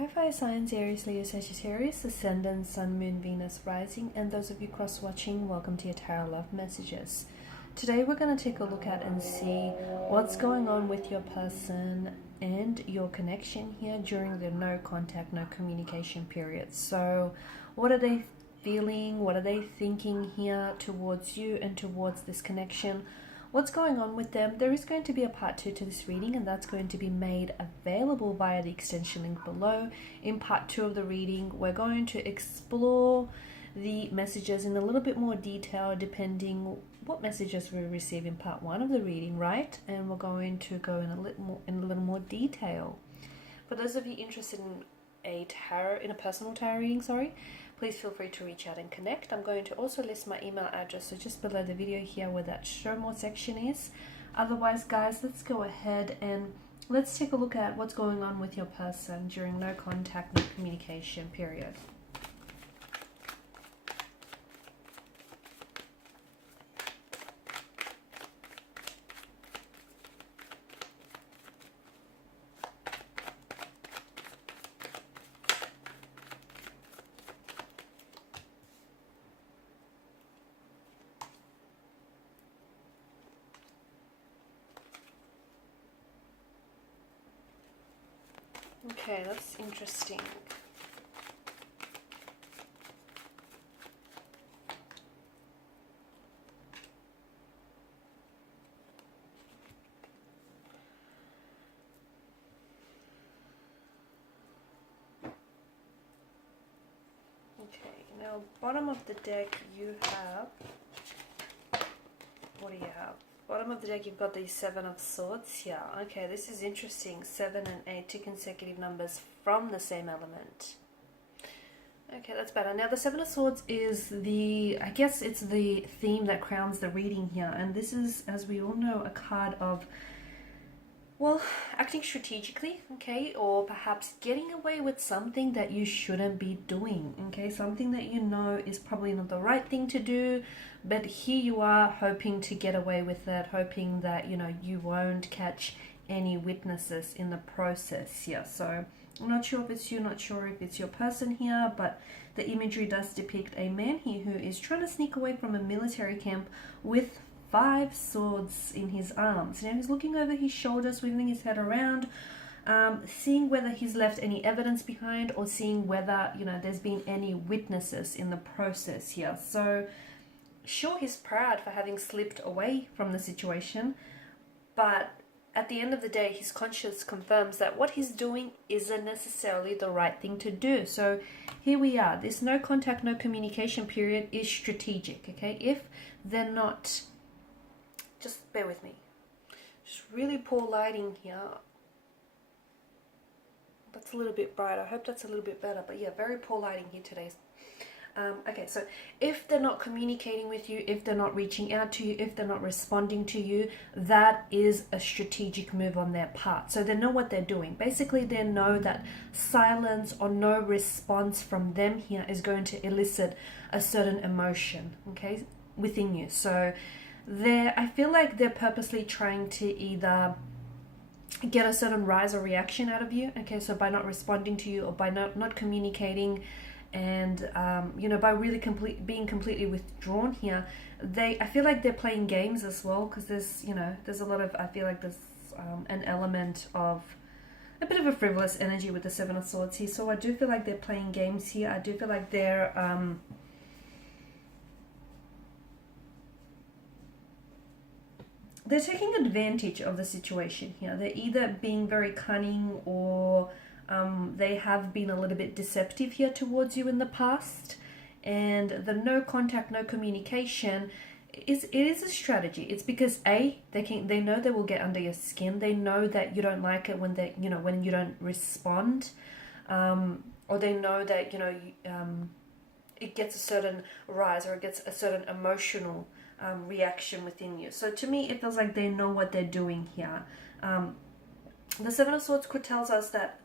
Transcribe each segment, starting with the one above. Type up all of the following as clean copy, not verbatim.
Hi Fire Signs, Aries, Leo, Sagittarius, Ascendant, Sun, Moon, Venus, Rising, and those of you cross-watching, welcome to your Tarot Love Messages. Today we're going to take a look at and see what's going on with your person and your connection here during the no contact, no communication period. So what are they feeling? What are they thinking here towards you and towards this connection? What's going on with them? There is going to be a part 2 to this reading, and that's going to be made available via the extension link below. In part 2 of the reading, we're going to explore the messages in a little bit more detail depending what messages we receive in part 1 of the reading, right? And we're going to go in a little more detail. For those of you interested in a personal tarot reading, please feel free to reach out and connect. I'm going to also list my email address, so just below the video here where that show more section is. Otherwise, guys, let's go ahead and let's take a look at what's going on with your person during no contact, no communication period. Okay, that's interesting. Okay, now bottom of the deck you have, what do you have? Bottom of the deck, you've got the 7 of Swords here. Okay, this is interesting. 7 and 8, 2 consecutive numbers from the same element. Okay, that's better. Now, the 7 of Swords is I guess it's the theme that crowns the reading here. And this is, as we all know, a card of, well, acting strategically, okay, or perhaps getting away with something that you shouldn't be doing, okay, something that you know is probably not the right thing to do, but here you are hoping to get away with it, hoping that, you know, you won't catch any witnesses in the process here. So I'm not sure if it's you, not sure if it's your person here, but the imagery does depict a man here who is trying to sneak away from a military camp with 5 swords in his arms. Now he's looking over his shoulder, swiveling his head around, seeing whether he's left any evidence behind or seeing whether, you know, there's been any witnesses in the process here. So sure, he's proud for having slipped away from the situation, but at the end of the day, his conscience confirms that what he's doing isn't necessarily the right thing to do. So here we are. This no contact, no communication period is strategic, okay? If they're not, just bear with me. Just really poor lighting here. That's a little bit bright. I hope that's a little bit better. But yeah, very poor lighting here today. Okay, so if they're not communicating with you, if they're not reaching out to you, if they're not responding to you, that is a strategic move on their part. So they know what they're doing. Basically, they know that silence or no response from them here is going to elicit a certain emotion, okay, within you. So I feel like they're purposely trying to either get a certain rise or reaction out of you, okay, so by not responding to you or by not communicating, and you know, by really being completely withdrawn here, I feel like they're playing games as well, because there's, you know, there's a lot of, I feel like there's an element of a bit of a frivolous energy with the 7 of Swords here. So I do feel like they're playing games here. I do feel like they're taking advantage of the situation here. They're either being very cunning or they have been a little bit deceptive here towards you in the past. And the no contact, no communication it is a strategy. It's because they know they will get under your skin. They know that you don't like it when when you don't respond, or they know that it gets a certain rise or it gets a certain emotional reaction within you. So to me, it feels like they know what they're doing here. The 7 of Swords could tell us that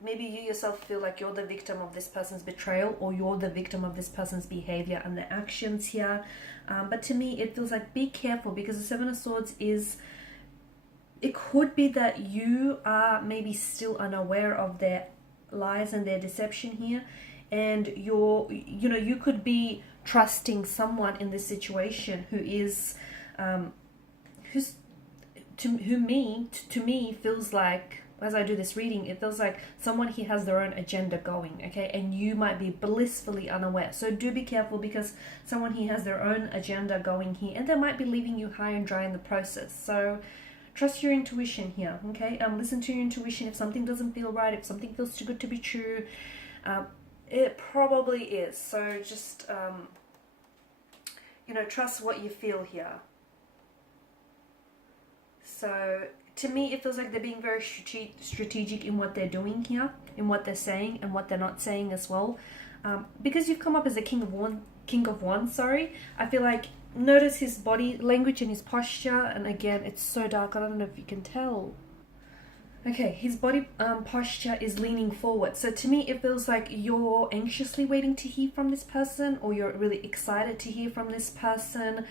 maybe you yourself feel like you're the victim of this person's betrayal, or you're the victim of this person's behavior and their actions here. But to me, it feels like be careful, because the 7 of Swords it could be that you are maybe still unaware of their lies and their deception here, and you could be trusting someone in this situation who is who's to me feels like, as I do this reading, it feels like someone here has their own agenda going, okay, and you might be blissfully unaware. So do be careful, because someone here has their own agenda going here, and they might be leaving you high and dry in the process. So trust your intuition here, okay? Listen to your intuition. If something doesn't feel right, if something feels too good to be true, it probably is. So just trust what you feel here. So to me, it feels like they're being very strategic in what they're doing here, in what they're saying and what they're not saying as well. Because you've come up as a king of wands, I feel like, notice his body language and his posture. And again, it's so dark, I don't know if you can tell. Okay, his body posture is leaning forward. So to me, it feels like you're anxiously waiting to hear from this person, or you're really excited to hear from this person.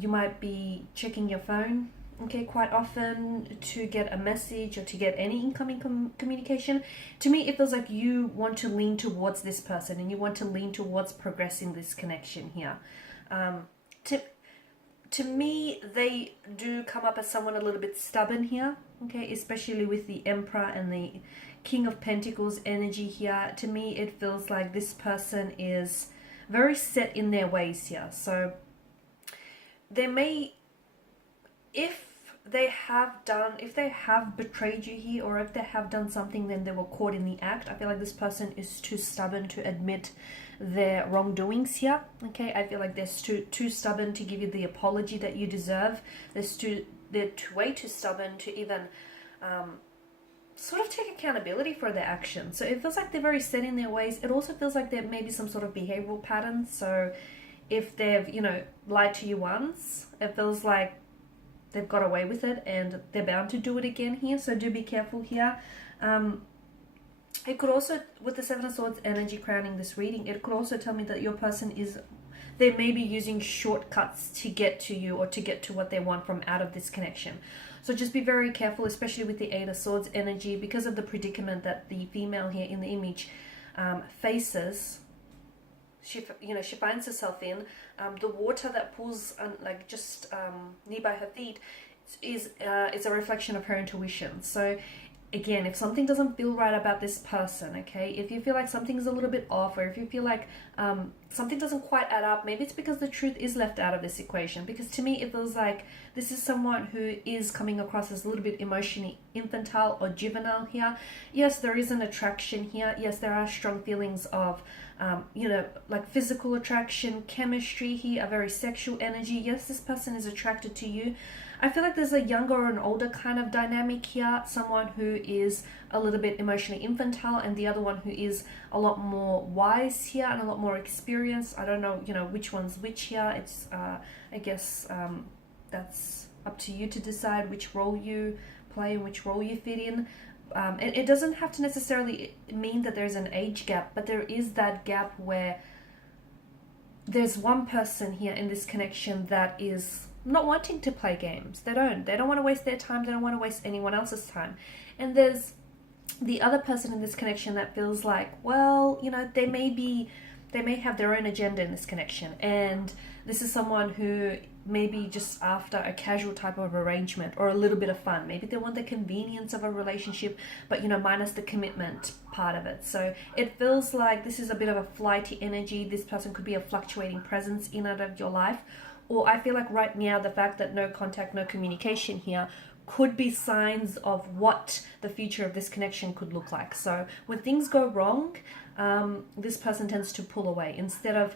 You might be checking your phone, okay, quite often to get a message or to get any incoming communication. To me, it feels like you want to lean towards this person, and you want to lean towards progressing this connection here. To me, they do come up as someone a little bit stubborn here, okay, especially with the Emperor and the King of Pentacles energy here. To me, it feels like this person is very set in their ways here. So they may, if they have betrayed you here, or if they have done something, then they were caught in the act. I feel like this person is too stubborn to admit their wrongdoings here, okay? I feel like they're too stubborn to give you the apology that you deserve. They're way too stubborn to even sort of take accountability for their actions. So it feels like they're very set in their ways. It also feels like there may be some sort of behavioral pattern. So if they've lied to you once, it feels like they've got away with it, and they're bound to do it again here. So do be careful here. It could also, with the Seven of Swords energy crowning this reading, it could also tell me that your person they may be using shortcuts to get to you, or to get to what they want from out of this connection. So just be very careful, especially with the Eight of Swords energy, because of the predicament that the female here in the image faces. She finds herself in. The water that pools nearby her feet is a reflection of her intuition. So again, if something doesn't feel right about this person, okay, if you feel like something's a little bit off, or if you feel like something doesn't quite add up, maybe it's because the truth is left out of this equation. Because to me, it feels like this is someone who is coming across as a little bit emotionally infantile or juvenile here. Yes, there is an attraction here. Yes, there are strong feelings of like physical attraction, chemistry here, a very sexual energy. Yes, this person is attracted to you. I feel like there's a younger or an older kind of dynamic here. Someone who is a little bit emotionally infantile, and the other one who is a lot more wise here and a lot more experienced. I don't know, which one's which here. It's, I guess, that's up to you to decide which role you play and which role you fit in. It doesn't have to necessarily mean that there's an age gap, but there is that gap where there's one person here in this connection that is not wanting to play games. They don't want to waste their time. They don't want to waste anyone else's time. And there's the other person in this connection that feels like, well, they may have their own agenda in this connection, and this is someone who maybe just after a casual type of arrangement or a little bit of fun. Maybe they want the convenience of a relationship, but minus the commitment part of it. So it feels like this is a bit of a flighty energy. This person could be a fluctuating presence in and out of your life. Or I feel like right now, the fact that no contact, no communication here could be signs of what the future of this connection could look like. So when things go wrong, this person tends to pull away. Instead of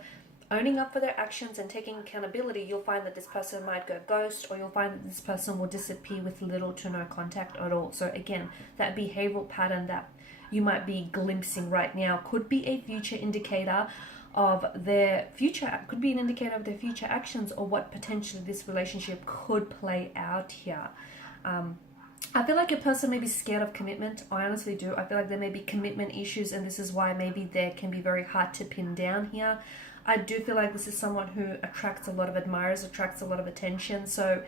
owning up for their actions and taking accountability, you'll find that this person might go ghost, or you'll find that this person will disappear with little to no contact at all. So again, that behavioral pattern that you might be glimpsing right now could be a future indicator of their future, could be an indicator of their future actions, or what potentially this relationship could play out here. I feel like your person may be scared of commitment. I honestly do. I feel like there may be commitment issues, and this is why maybe they can be very hard to pin down here. I do feel like this is someone who attracts a lot of admirers, attracts a lot of attention. So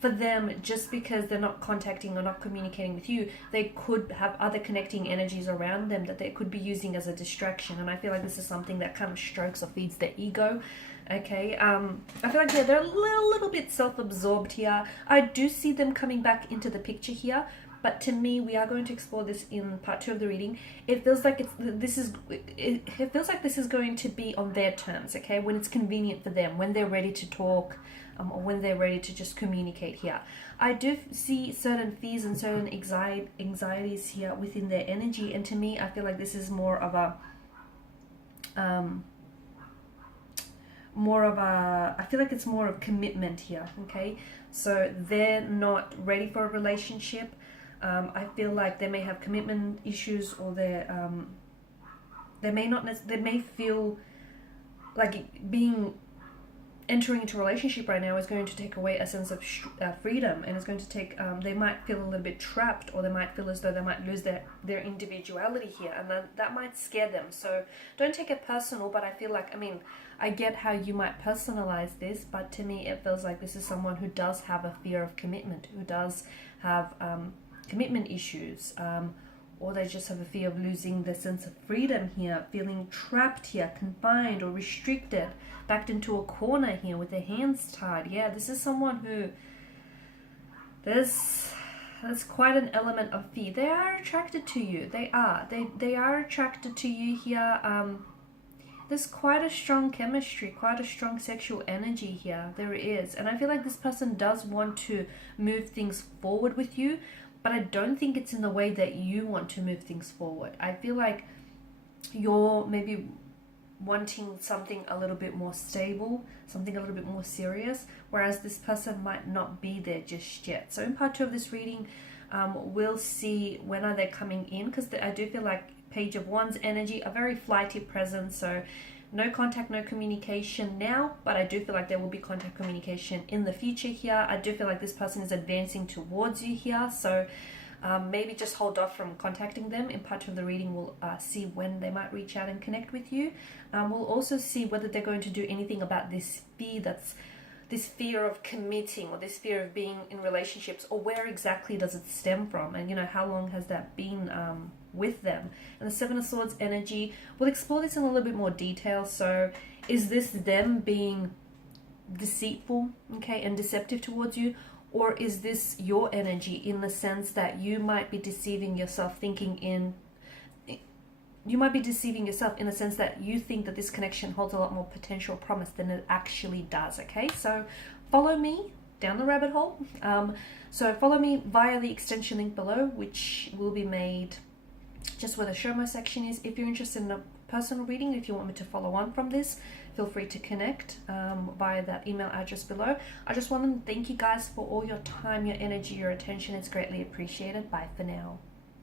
for them, just because they're not contacting or not communicating with you, they could have other connecting energies around them that they could be using as a distraction. And I feel like this is something that kind of strokes or feeds their ego. Okay, I feel like they're a little bit self-absorbed here. I do see them coming back into the picture here, but to me, we are going to explore this in part 2 of the reading. It feels like it feels like this is going to be on their terms, okay, when it's convenient for them, when they're ready to talk, or when they're ready to just communicate here. I do see certain fears and certain anxieties here within their energy, and to me, I feel like this is more of a I feel like it's more of commitment here, okay? So they're not ready for a relationship. I feel like they may have commitment issues, or they may feel like entering into a relationship right now is going to take away a sense of freedom, and it's going to take, they might feel a little bit trapped, or they might feel as though they might lose their individuality here, and that might scare them. So don't take it personal, but I feel like, I get how you might personalize this, but to me it feels like this is someone who does have a fear of commitment, who does have commitment issues, or they just have a fear of losing their sense of freedom here, feeling trapped here, confined or restricted, backed into a corner here with their hands tied. Yeah, this is someone who, there's quite an element of fear. They are attracted to you. They are attracted to you here. There's quite a strong chemistry, quite a strong sexual energy here. There is. And I feel like this person does want to move things forward with you, but I don't think it's in the way that you want to move things forward. I feel like you're maybe wanting something a little bit more stable, something a little bit more serious, whereas this person might not be there just yet. So in part 2 of this reading, we'll see when are they coming in, because I do feel like Page of Wands energy, a very flighty presence, so no contact, no communication now, but I do feel like there will be contact, communication in the future here. I do feel like this person is advancing towards you here, so maybe just hold off from contacting them. In part 2 of the reading, we'll see when they might reach out and connect with you. We'll also see whether they're going to do anything about this fear of committing, or this fear of being in relationships, or where exactly does it stem from, and how long has that been with them. And the Seven of Swords energy, we'll explore this in a little bit more detail. So is this them being deceitful, okay, and deceptive towards you, or is this your energy, in the sense that you might be deceiving yourself, you might be deceiving yourself in the sense that you think that this connection holds a lot more potential promise than it actually does, okay? So follow me down the rabbit hole. So follow me via the extension link below, which will be made just where the show more section is. If you're interested in a personal reading, if you want me to follow on from this, feel free to connect via that email address below. I just want to thank you guys for all your time, your energy, your attention. It's greatly appreciated. Bye for now.